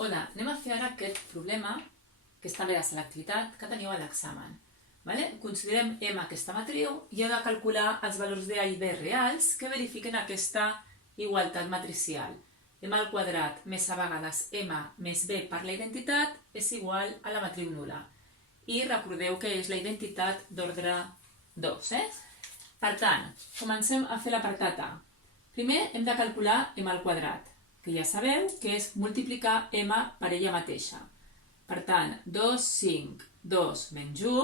Hola, anem a fer ara aquest problema, que és també la selectivitat, que teniu a l'examen. Considerem M aquesta matriu i heu de calcular els valors de A i B reals que verifiquen aquesta igualtat matricial. M al quadrat més A vegades M més B per la identitat és igual a la matriu nul·la. I recordeu que és la identitat d'ordre 2. Per tant, comencem a fer l'apartat A. Primer hem de calcular M al quadrat, que ja sabeu que és multiplicar M per ella mateixa. Per tant, 2, 5, 2 menys 1,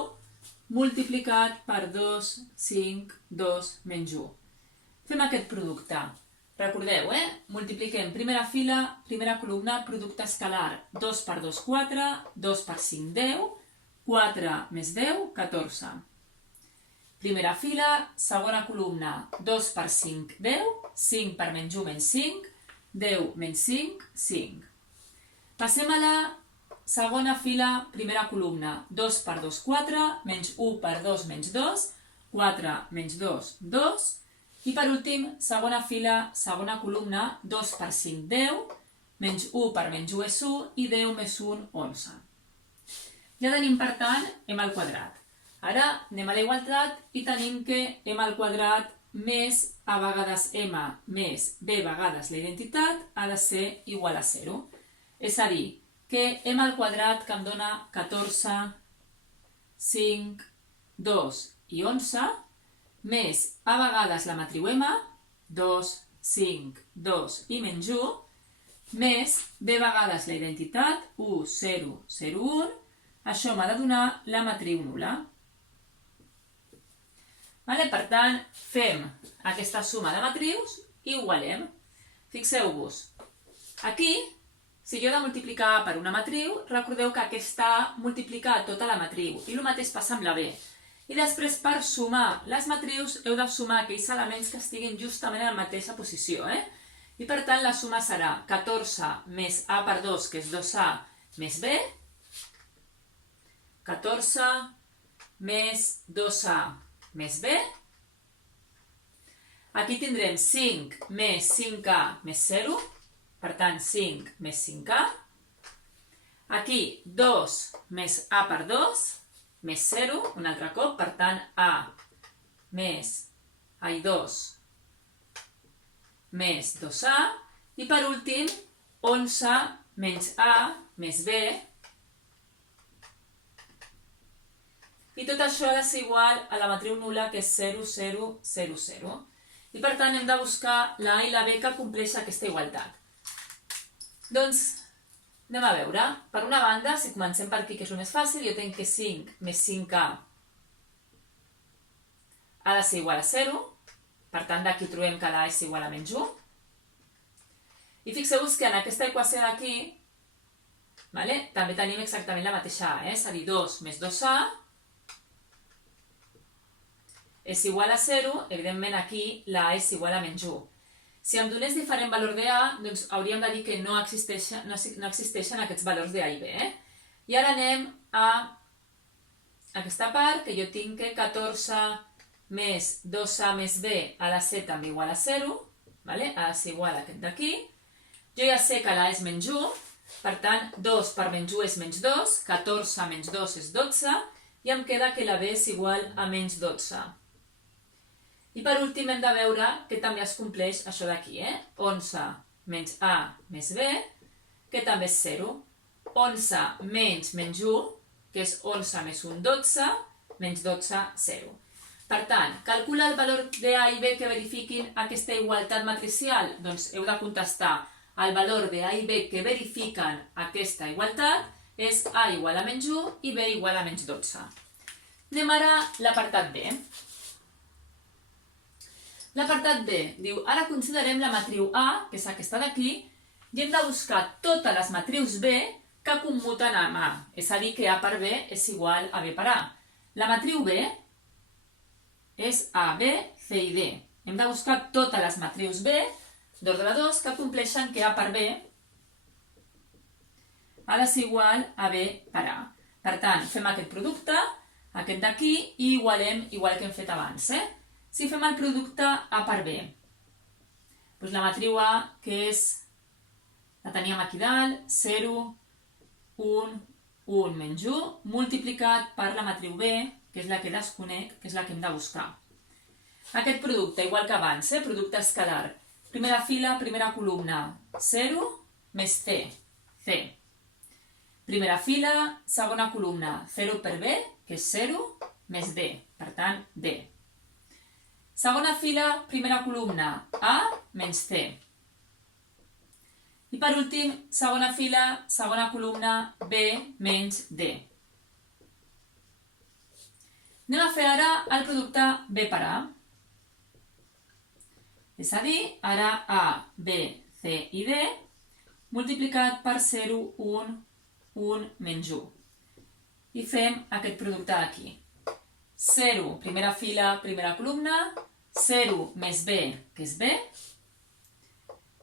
multiplicat per 2, 5, 2 menys 1. Fem aquest producte. Recordeu, multipliquem primera fila, primera columna, producte escalar, 2 per 2, 4, 2 per 5, 10, 4 més 10, 14. Primera fila, segona columna, 2 per 5, 10, 5 per menys 1 menys 5, 10 menys 5, 5. Passem a la segona fila, primera columna, 2 per 2, 4, menys 1 per 2 menys 2, 4 menys 2, 2. I per últim, segona fila, segona columna, 2 per 5, 10, menys 1 per menys 1 és 1 i 10 més 1, 11. Ja tenim, per tant, M al quadrat. Ara anem a la igualtat i tenim que M al quadrat més A vegades M més B vegades la identitat ha de ser igual a 0. És a dir, que M al quadrat que em dona 14, 5, 2 i 11, més A vegades la matriu M, 2, 5, 2 i menys 1, més B vegades la identitat, 1, 0, 0, 1, això m'ha de donar la matriu nul·la. Per tant, fem aquesta suma de matrius i igualem. Fixeu-vos, aquí, si jo he de multiplicar A per una matriu, recordeu que aquesta A multiplica tota la matriu, i el mateix passa amb la B. I després, per sumar les matrius, heu de sumar aquells elements que estiguin justament en la mateixa posició. I per tant, la suma serà 14 més A per 2, que és 2A, més B, 14 més 2A més B. Aquí tindrem 5 més 5A més 0, per tant 5 més 5A. Aquí 2 més A per 2 més 0, un altre cop, per tant A més A2 més 2A. I per últim 11 menys A més B. I tot això ha de ser igual a la matriu nul·la, que és 0, 0, 0, 0. I per tant hem de buscar la A i la B que compleixen aquesta igualtat. Doncs anem a veure. Per una banda, si comencem per aquí, que és el més fàcil, jo tenc que 5 més 5A ha de ser igual a 0. Per tant, d'aquí trobem que la A és igual a menys 1. I fixeu-vos que en aquesta equació d'aquí també tenim exactament la mateixa A, és a dir, 2 més 2A és igual a 0, evidentment aquí la A és igual a menys 1. Si em donés diferent valor de A, doncs hauríem de dir que no existeixen aquests valors de A i B. I ara anem a aquesta part, que jo tinc que 14 més 2A més B ha de ser també igual a 0, ha de ser igual a aquest d'aquí. Jo ja sé que la A és menys 1, per tant 2 per menys 1 és menys 2, 14 menys 2 és 12, i em queda que la B és igual a menys 12. I per últim hem de veure que també es compleix això d'aquí, 11 menys A més B, que també és 0. 11 menys 1, que és 11 més 1, 12, menys 12, 0. Per tant, calcula el valor de A i B que verifiquin aquesta igualtat matricial. Doncs heu de contestar el valor de A i B que verifiquen aquesta igualtat és A igual a menys 1 i B igual a menys 12. Anem ara a l'apartat B. L'apartat B diu, ara considerem la matriu A, que és aquesta d'aquí, i hem de buscar totes les matrius B que commuten amb A, és a dir, que A per B és igual a B per A. La matriu B és A, B, C i D. Hem de buscar totes les matrius B d'ordre 2 que compleixen que A per B ha de ser igual a B per A. Per tant, fem aquest producte, aquest d'aquí, i igualem igual que hem fet abans. Si fem el producte A per B, doncs la matriu A, que és La teníem aquí dalt, 0, 1, 1 menys 1, multiplicat per la matriu B, que és la que desconec, que és la que hem de buscar. Aquest producte, igual que abans, producte escalar. Primera fila, primera columna, 0 més C, C. Primera fila, segona columna, 0 per B, que és 0, més D, per tant, D. Segona fila, primera columna, A menys C. I per últim, segona fila, segona columna, B menys D. Anem a fer ara el producte B per A. És a dir, ara A, B, C i D, multiplicat per 0, 1, 1 menys 1. I fem aquest producte d'aquí. 0, primera fila, primera columna, 0 més B, que és B.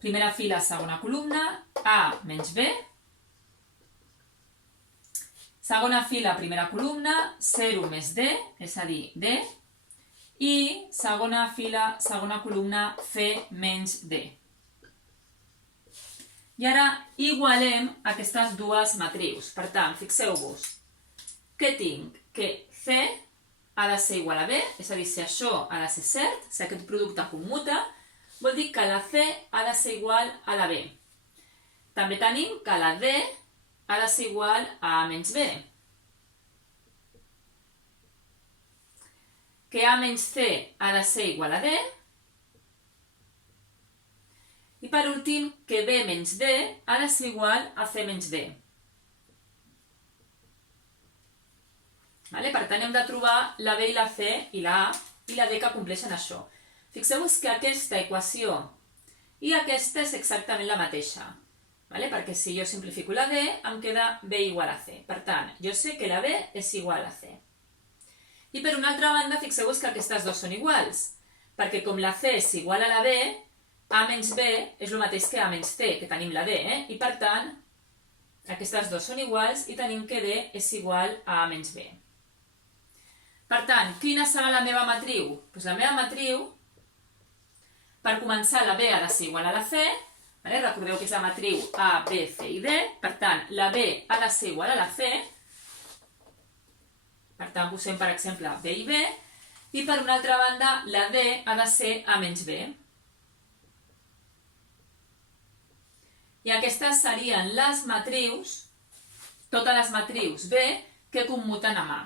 Primera fila, segona columna, A menys B. Segona fila, primera columna, 0 més D, és a dir, D. I segona fila, segona columna, C menys D. I ara igualem aquestes dues matrius. Per tant, fixeu-vos que tinc que C ha de ser igual a B, és a dir, si això ha de ser cert, si aquest producte commuta, vol dir que la C ha de ser igual a la B. També tenim que la D ha de ser igual a A menys B. Que A menys C ha de ser igual a D. I per últim, que B menys D ha de ser igual a C menys D. Per tant, hem de trobar la B i la C i la A i la D que compleixen això. Fixeu-vos que aquesta equació i aquesta és exactament la mateixa. Perquè si jo simplifico la D, em queda B igual a C. Per tant, jo sé que la B és igual a C. I per una altra banda, fixeu-vos que aquestes dues són iguals. Perquè com la C és igual a la B, A menys B és el mateix que A menys C, que tenim la D. I per tant, aquestes dues són iguals i tenim que D és igual a A menys B. Per tant, quina serà la meva matriu? Doncs la meva matriu, per començar, la B ha de ser igual a la C. Recordeu que és la matriu A, B, C i D. Per tant, la B ha de ser igual a la C. Per tant, posem, per exemple, B i B. I per una altra banda, la D ha de ser A menys B. I aquestes serien les matrius, totes les matrius B, que commuten amb A.